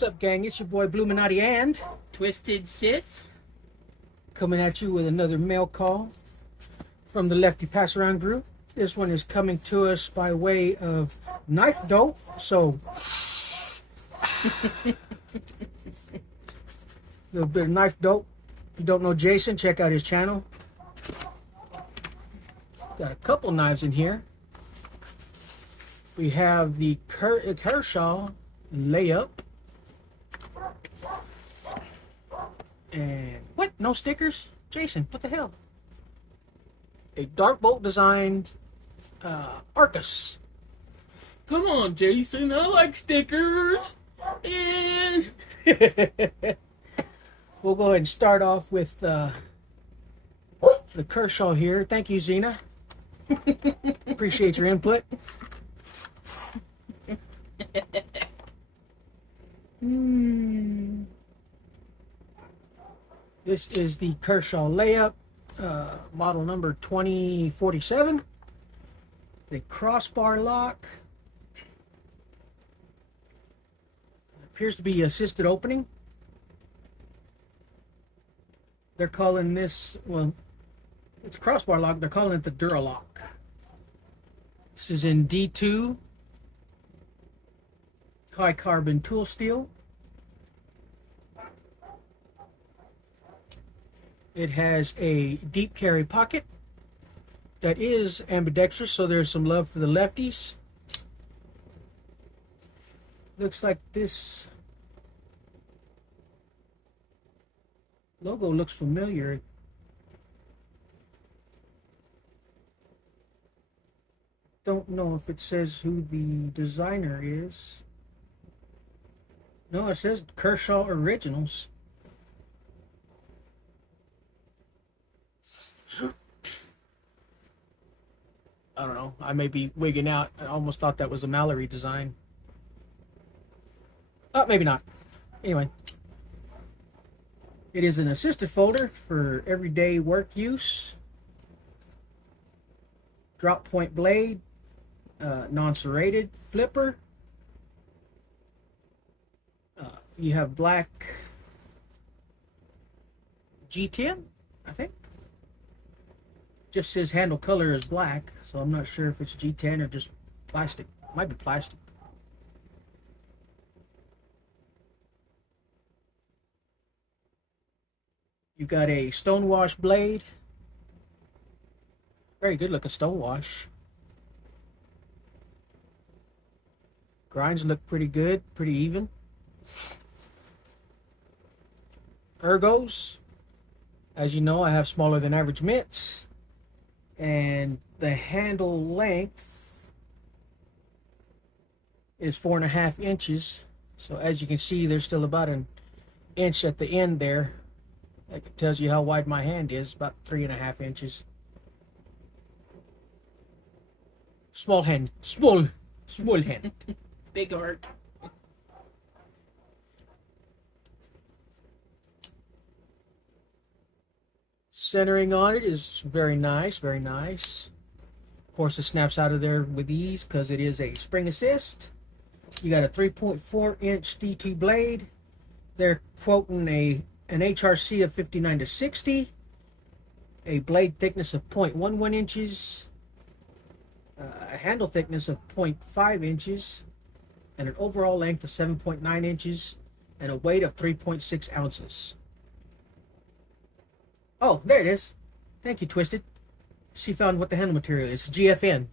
What's up, gang? It's your boy Bluminati and Twisted Sis. coming at you with another mail call from the Lefty Pass Around group. This one is coming to us by way of Knife Dope. So, a little bit of Knife Dope. If you don't know Jason, check out his channel. Got a couple knives in here. We have the Kershaw Layup. And what? No stickers? Jason, what the hell? A Darkbolt designed Arcus. Come on, Jason. I like stickers. And We'll go ahead and start off with the Kershaw here. Thank you, Zena. Appreciate your input. This is the Kershaw Layup, model number 2047. The crossbar lock. Appears to be assisted opening. They're calling this, well, it's a crossbar lock. They're calling it the Duralock. This is in D2 high carbon tool steel. It has a deep carry pocket that is ambidextrous, so there's some love for the lefties. Looks like this logo looks familiar. Don't know if it says who the designer is. No, it says Kershaw Originals. I don't know. I may be wigging out. I almost thought that was a Mallory design. Oh, maybe not. Anyway. It is an assisted folder for everyday work use. Drop point blade. Non-serrated flipper. You have black G10, I think. Just says handle color is black, so I'm not sure if it's G10 or just plastic. Might be plastic. You've got a stonewash blade. Very good looking stonewash. Grinds look pretty good, pretty even. Ergos. As you know, I have smaller than average mitts. And the handle length is 4.5 inches. So as you can see, there's still about an inch at the end there. That tells you how wide my hand is, about 3.5 inches. Small hand, small hand. big art. Centering on it is very nice, very nice. Of course, it snaps out of there with ease because it is a spring assist. You got a 3.4-inch D2 blade. They're quoting an HRC of 59 to 60, a blade thickness of 0.11 inches, a handle thickness of 0.5 inches, and an overall length of 7.9 inches, and a weight of 3.6 ounces. Oh, there it is. Thank you, Twisted. She found what the handle material is. GFN.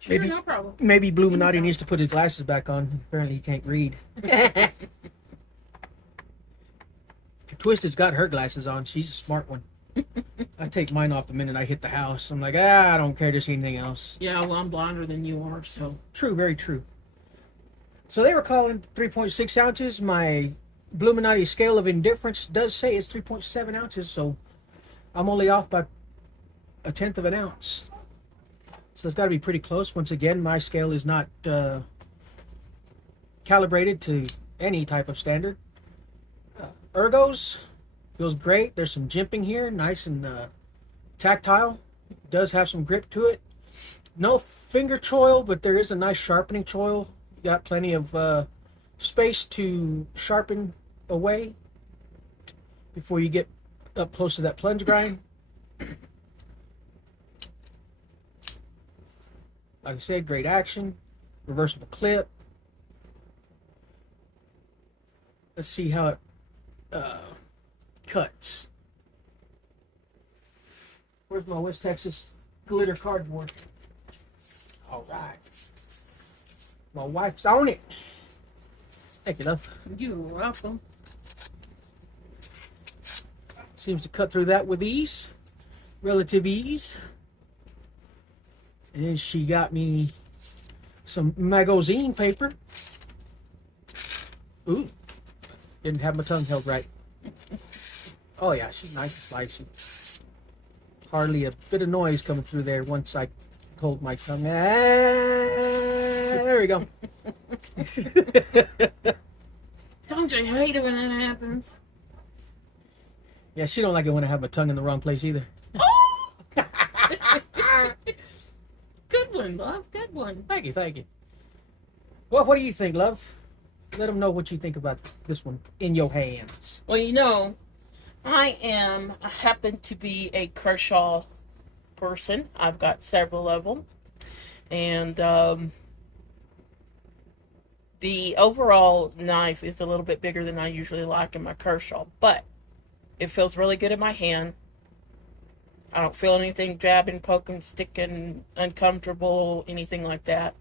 Sure, no problem. Maybe Bluminati needs to put his glasses back on. Apparently he can't read. Twisted's got her glasses on. She's a smart one. I take mine off the minute I hit the house. I'm like, I don't care to see anything else. Yeah, well, I'm blonder than you are, so. True, very true. So they were calling 3.6 ounces. My Bluminati scale of indifference does say it's 3.7 ounces, so I'm only off by 1/10 of an ounce. So it's got to be pretty close. Once again, my scale is not calibrated to any type of standard. Ergos, feels great. There's some jimping here, nice and tactile. Does have some grip to it. No finger choil, but there is a nice sharpening choil. You got plenty of space to sharpen away before you get up close to that plunge grind. Like I said, great action, reversible clip. Let's see how it cuts. Where's my West Texas glitter cardboard? All right. My wife's on it. Thank you, love. You're welcome. Seems to cut through that with ease. Relative ease. And then she got me some magazine paper. Ooh. Didn't have my tongue held right. Oh yeah, she's nice and slicey. Hardly a bit of noise coming through there once I hold my tongue. There we go. Don't you hate it when that happens? Yeah, she don't like it when I have my tongue in the wrong place either. Good one, love. Good one. Thank you, thank you. Well, what do you think, love? Let them know what you think about this one in your hands. Well, you know, I happen to be a Kershaw person. I've got several of them. And the overall knife is a little bit bigger than I usually like in my Kershaw, but it feels really good in my hand. I don't feel anything jabbing, poking, sticking, uncomfortable, anything like that.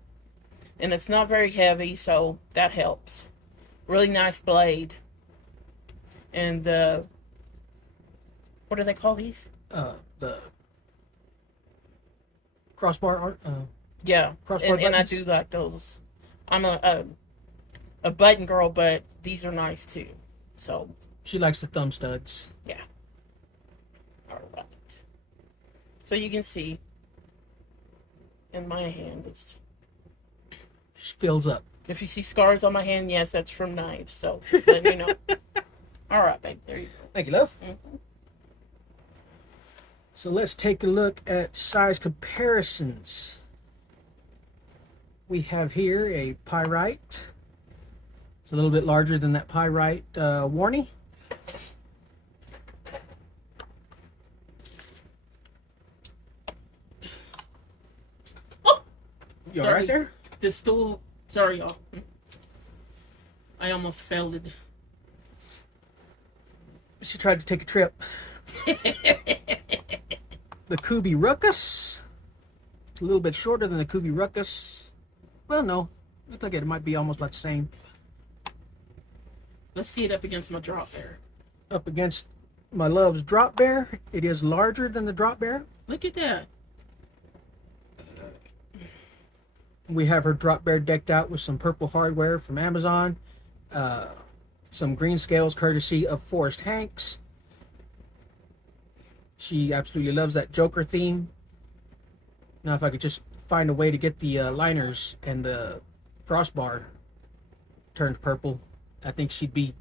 And it's not very heavy, so that helps. Really nice blade. And what do they call these? The crossbar, Yeah, crossbar and I buttons. do like those. I'm a button girl, but these are nice too. So, She likes the thumb studs. yeah. All right. So you can see in my hand, it's, She fills up. if you see scars on my hand, yes, that's from knives. So just letting you know. All right, babe. There you go. Thank you, love. Mhm. So let's take a look at size comparisons. We have here a Pyrite. It's a little bit larger than that Pyrite Warney. Oh, You all right sorry. there? The stool. Sorry, y'all. I almost fell it. She tried to take a trip. The Kubi Ruckus. A little bit shorter than the Kubi Ruckus. Well, no. Looks like it might be almost about the same. Let's see it up against my drop bear. Up against my love's Drop Bear. It is larger than the Drop Bear. Look at that. We have her Drop Bear decked out with some purple hardware from Amazon. Some green scales courtesy of Forrest Hanks. She absolutely loves that Joker theme. Now if I could just find a way to get the liners and the crossbar turned purple, I think she'd be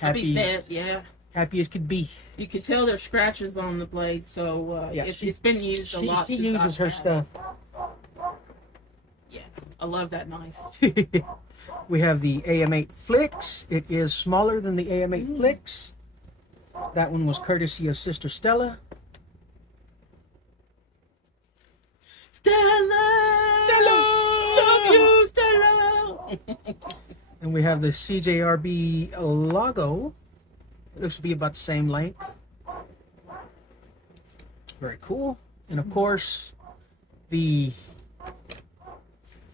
I'll be happy, sad, yeah. happy as could be. You can tell there's scratches on the blade, so Yeah, it's been used a lot. She since uses I've her had stuff. it. Yeah, I love that knife. We have the AM8 Flicks. It is smaller than the AM8 Flicks. That one was courtesy of Sister Stella. Stella! Love you, Stella! And we have the CJRB logo. It looks to be about the same length. Very cool. And of course, the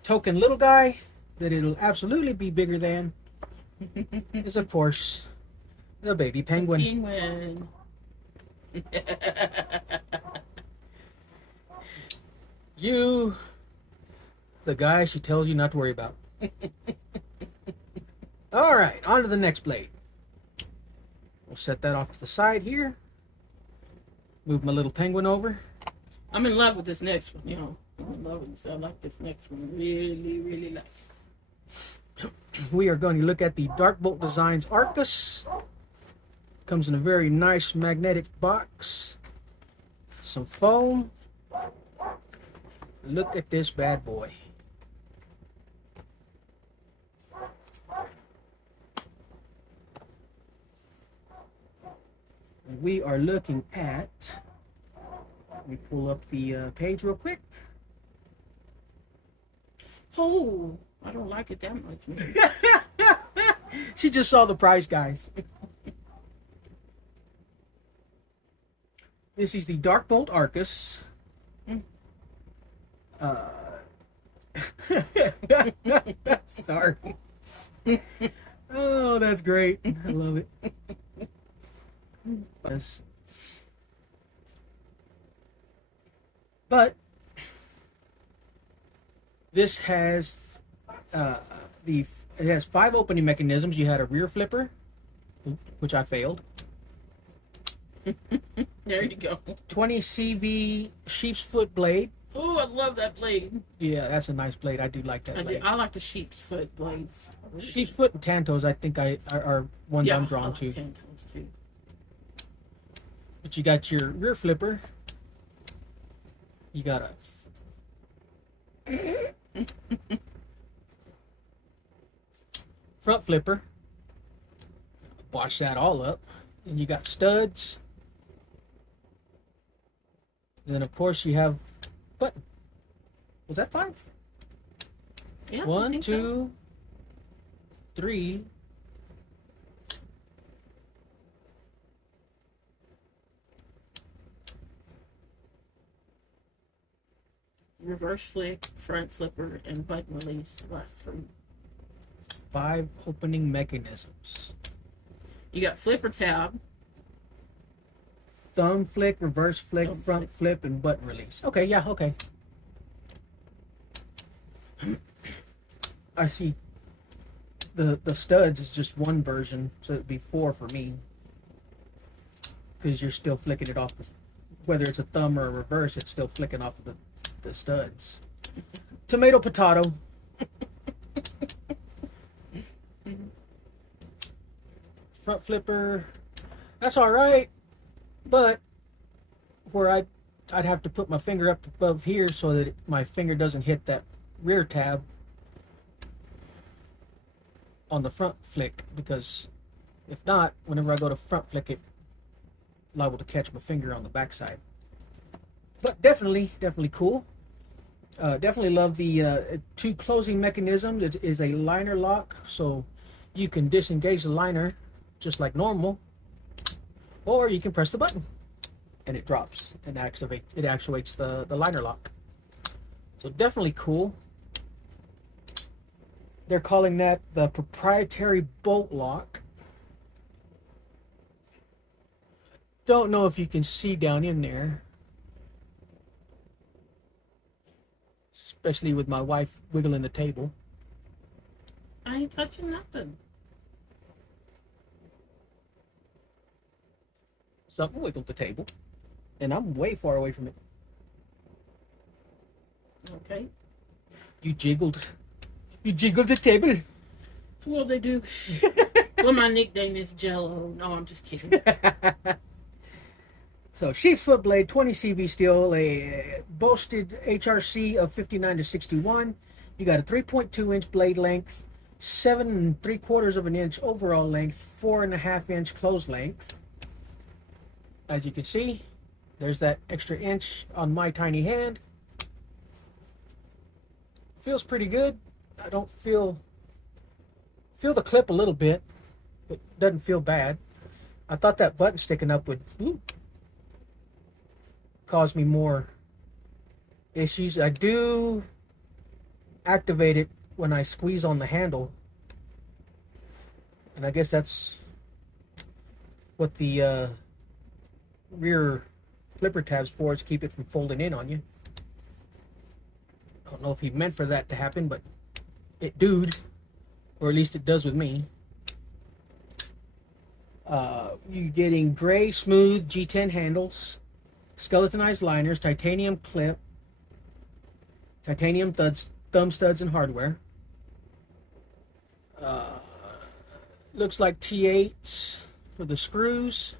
token little guy that it'll absolutely be bigger than is, of course, the baby penguin. Penguin. You, the guy she tells you not to worry about. All right, on to the next blade. We'll set that off to the side here. Move my little penguin over. I'm in love with this next one, you know. I'm in love with this. I like this next one. Really, really like it. We are going to look at the Darkbolt Designs Arcus. Comes in a very nice magnetic box. Some foam. Look at this bad boy. We are looking at, let me pull up the page real quick. Oh, I don't like it that much. She just saw the price, guys. This is the Darkbolt Arcus. Sorry. Oh, that's great. I love it. But this has it has 5 opening mechanisms. You had a rear flipper, which I failed. There you go. 20 CV sheep's foot blade. Oh, I love that blade. Yeah, that's a nice blade. I do like that blade. I like the sheep's foot blades. Sheep's foot and Tantos, I think are ones I'm drawn to. Tantos too. But you got your rear flipper. You got a front flipper. Wash that all up. And you got studs. And then of course you have button. Was that 5? Yeah, 1, 2, 3. Reverse flick, front flipper, and button release. Left 3. 5 opening mechanisms. You got flipper tab. Thumb flick, reverse flick, Thumb front flip, and button release. Okay, yeah, okay. I see. The studs is just one version, so it'd be 4 for me. Because you're still flicking it off whether it's a thumb or a reverse, it's still flicking off of the studs. Tomato, potato. Front flipper. That's all right, but where I'd have to put my finger up above here so that my finger doesn't hit that rear tab on the front flick, because if not, whenever I go to front flick, it's liable to catch my finger on the backside. But definitely cool. Definitely love the 2 closing mechanisms. It is a liner lock, so you can disengage the liner just like normal, or you can press the button and it drops and actuates the liner lock. So definitely cool. They're calling that the proprietary bolt lock. Don't know if you can see down in there, especially with my wife wiggling the table. I ain't touching nothing. Something wiggled the table, and I'm way far away from it. Okay. You jiggled the table. Well, they do. Well, my nickname is Jello. No, I'm just kidding. So, sheep's foot blade, 20 CV steel, a boasted HRC of 59 to 61. You got a 3.2 inch blade length, 7 3/4 of an inch overall length, 4.5 inch close length. As you can see, there's that extra inch on my tiny hand. Feels pretty good. I don't feel the clip a little bit, but doesn't feel bad. I thought that button sticking up would cause me more issues. I do activate it when I squeeze on the handle, and I guess that's what the rear flipper tabs for, is keep it from folding in on you. I don't know if he meant for that to happen, but it dude, or at least it does with me. You're getting gray smooth G10 handles, skeletonized liners, titanium clip, titanium thumb studs and hardware. Looks like T8 for the screws.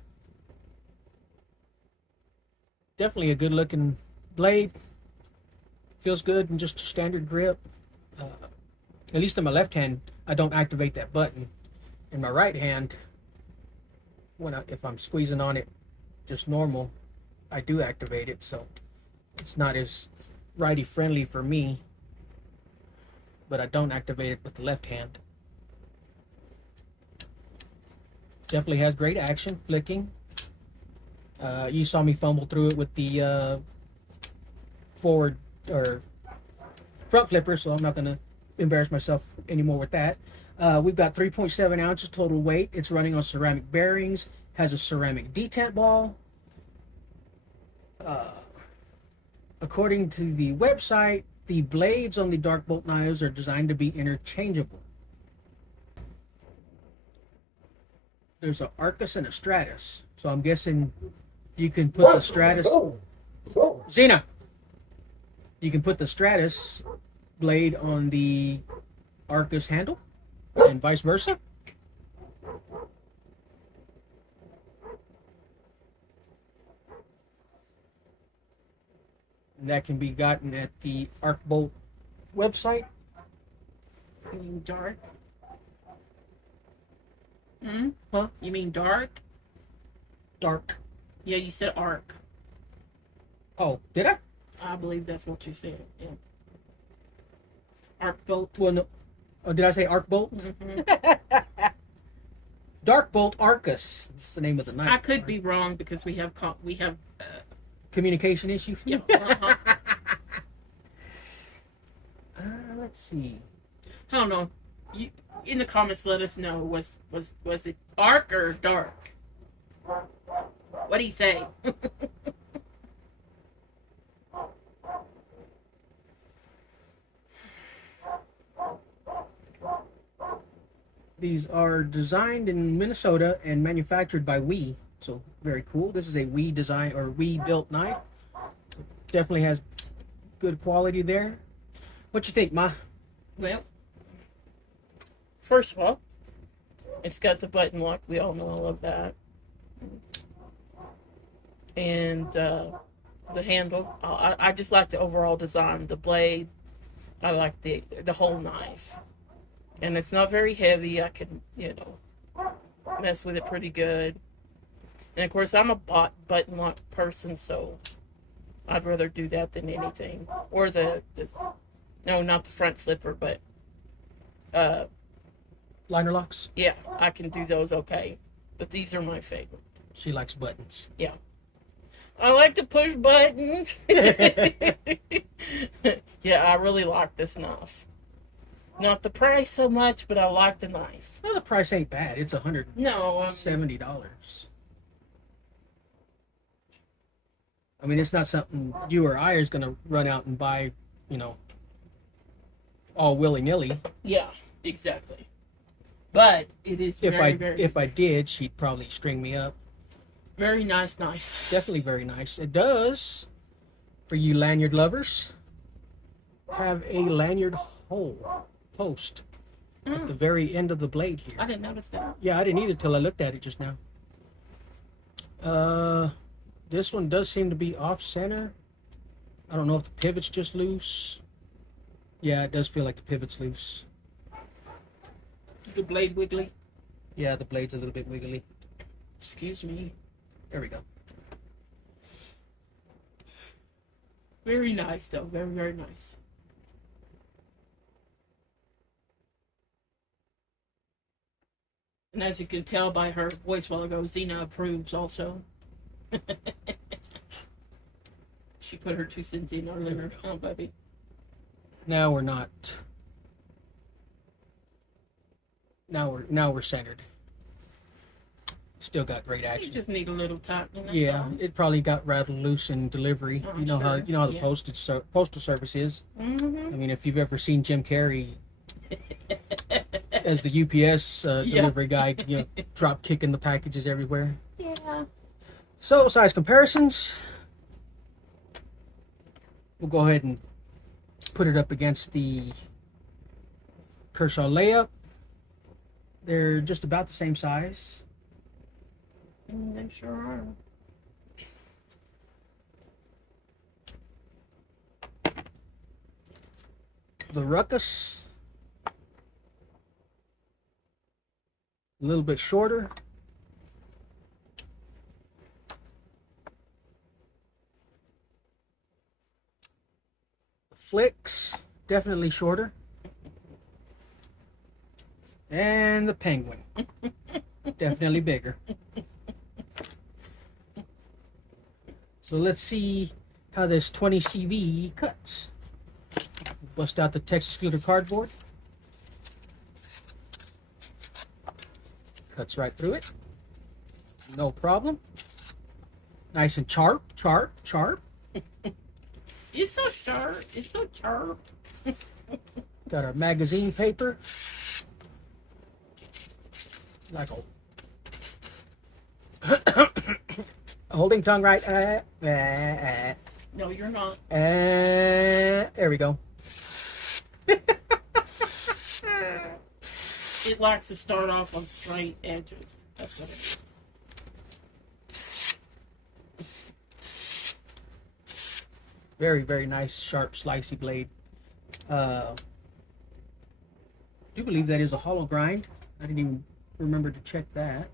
Definitely a good looking blade. Feels good and just a standard grip. At least in my left hand, I don't activate that button. In my right hand, if I'm squeezing on it just normal, I do activate it, so it's not as righty friendly for me, but I don't activate it with the left hand. Definitely has great action, flicking. You saw me fumble through it with the forward or front flipper, so I'm not going to embarrass myself anymore with that. We've got 3.7 ounces total weight. It's running on ceramic bearings, has a ceramic detent ball. According to the website, the blades on the Dark Bolt knives are designed to be interchangeable. There's an Arcus and a Stratus, so I'm guessing you can put the Stratus... Xena! You can put the Stratus blade on the Arcus handle, and vice versa. And that can be gotten at the ArcBolt website. You mean dark? Huh? You mean dark? Dark. Yeah, you said arc. Oh, did I? I believe that's what you said. Yeah. Arc bolt. Well, no. Oh, did I say ArcBolt? Mm-hmm. Darkbolt Arcus. That's the name of the knife. I could be wrong because we have Communication issue. yeah. Uh-huh. Let's see. I don't know. You in the comments, let us know. Was it arc or dark? What do you say? These are designed in Minnesota and manufactured by WE. So very cool. This is a WE design or WE built knife. Definitely has good quality there. What you think, Ma? Well, first of all, it's got the button lock. We all know I love that. And the handle. I just like the overall design. The blade. I like the whole knife. And it's not very heavy. I can, mess with it pretty good. And of course, I'm a button lock person, so I'd rather do that than anything. Or no, not the front flipper, but Liner locks? yeah, I can do those okay. But these are my favorite. She likes buttons. Yeah. I like to push buttons. Yeah, I really like this knife. Not the price so much, but I like the knife. Well, the price ain't bad. It's $170. No, I mean, it's not something you or I is going to run out and buy, all willy-nilly. yeah, exactly. But it is If I did, she'd probably string me up. very nice knife. Definitely very nice. It does, for you lanyard lovers, have a lanyard hole post at the very end of the blade here. I didn't notice that. Yeah, I didn't either till I looked at it just now. This one does seem to be off center. I don't know if the pivot's just loose. Yeah, it does feel like the pivot's loose. The blade wiggly. Yeah, the blade's a little bit wiggly. Excuse me. There we go. Very nice, though. Very, very nice. And as you can tell by her voice while ago, Xena approves also. She put her 2 cents in earlier. Oh, baby. Now we're not. Now we're centered. Still got great You action. just need a little tightening. That's Yeah, all. it probably got rather loose in delivery. Oh, You know how sure. the Yeah. postal service is. Mm-hmm. I mean, if you've ever seen Jim Carrey as the UPS delivery guy, drop kicking the packages everywhere. Yeah. So, size comparisons. We'll go ahead and put it up against the Kershaw layup. They're just about the same size. They sure are. The Ruckus. A little bit shorter. Flicks, definitely shorter. And the Penguin, definitely bigger. So let's see how this 20 CV cuts. Bust out the Texas Scooter cardboard. Cuts right through it. No problem. Nice and sharp, sharp, sharp. It's so sharp. It's so sharp. Got our magazine paper. Like a holding tongue right. No, you're not. There we go. It likes to start off on straight edges. That's what it is. Very, very nice, sharp, slicey blade. I do believe that is a hollow grind. I didn't even remember to check that.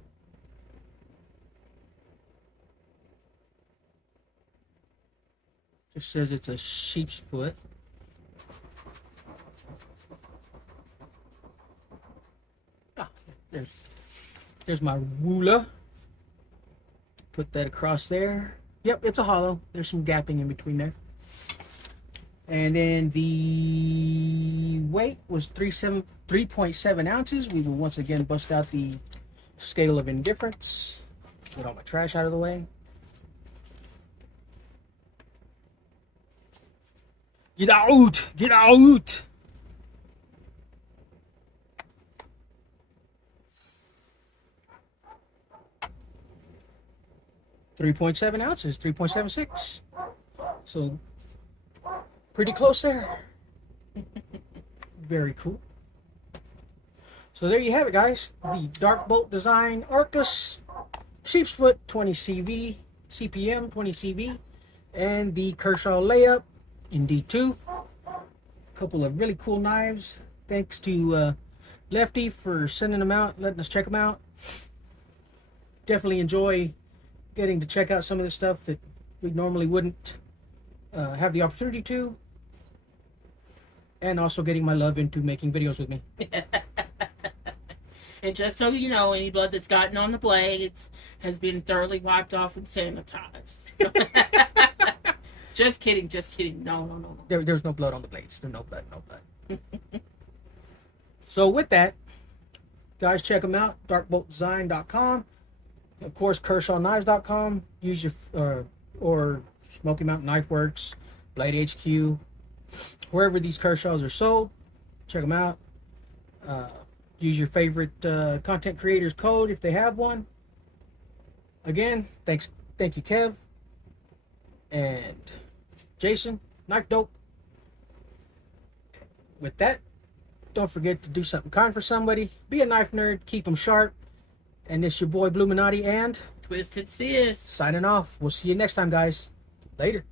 Just says it's a sheep's foot. Ah, there's my ruler. Put that across there. Yep, it's a hollow. There's some gapping in between there. And then the weight was 3.7 ounces. We will once again bust out the scale of indifference. Get all my trash out of the way. Get out! Get out! .7 ounces, 3.76. So pretty close there. Very cool. So there you have it, guys. The Dark Bolt Design Arcus Sheep's Foot 20 CV, CPM 20 CV, and the Kershaw Layup in D2. A couple of really cool knives. Thanks to Lefty for sending them out, letting us check them out. Definitely enjoy getting to check out some of the stuff that we normally wouldn't have the opportunity to. And also getting my love into making videos with me. And just so you know, any blood that's gotten on the blades has been thoroughly wiped off and sanitized. Just kidding, just kidding. No. There's no blood on the blades. There's no blood, no blood. So with that, guys, check them out. darkboltdesign.com. Of course, KershawKnives.com. Use your or Smoky Mountain Knife Works, Blade HQ, wherever these Kershaws are sold. Check them out. Use your favorite content creators code if they have one. Again, thank you, Kev and Jason, Knife Dope. With that, don't forget to do something kind for somebody. Be a knife nerd. Keep them sharp. And this your boy Bluminati and Twisted Sis. Signing off. We'll see you next time, guys. Later.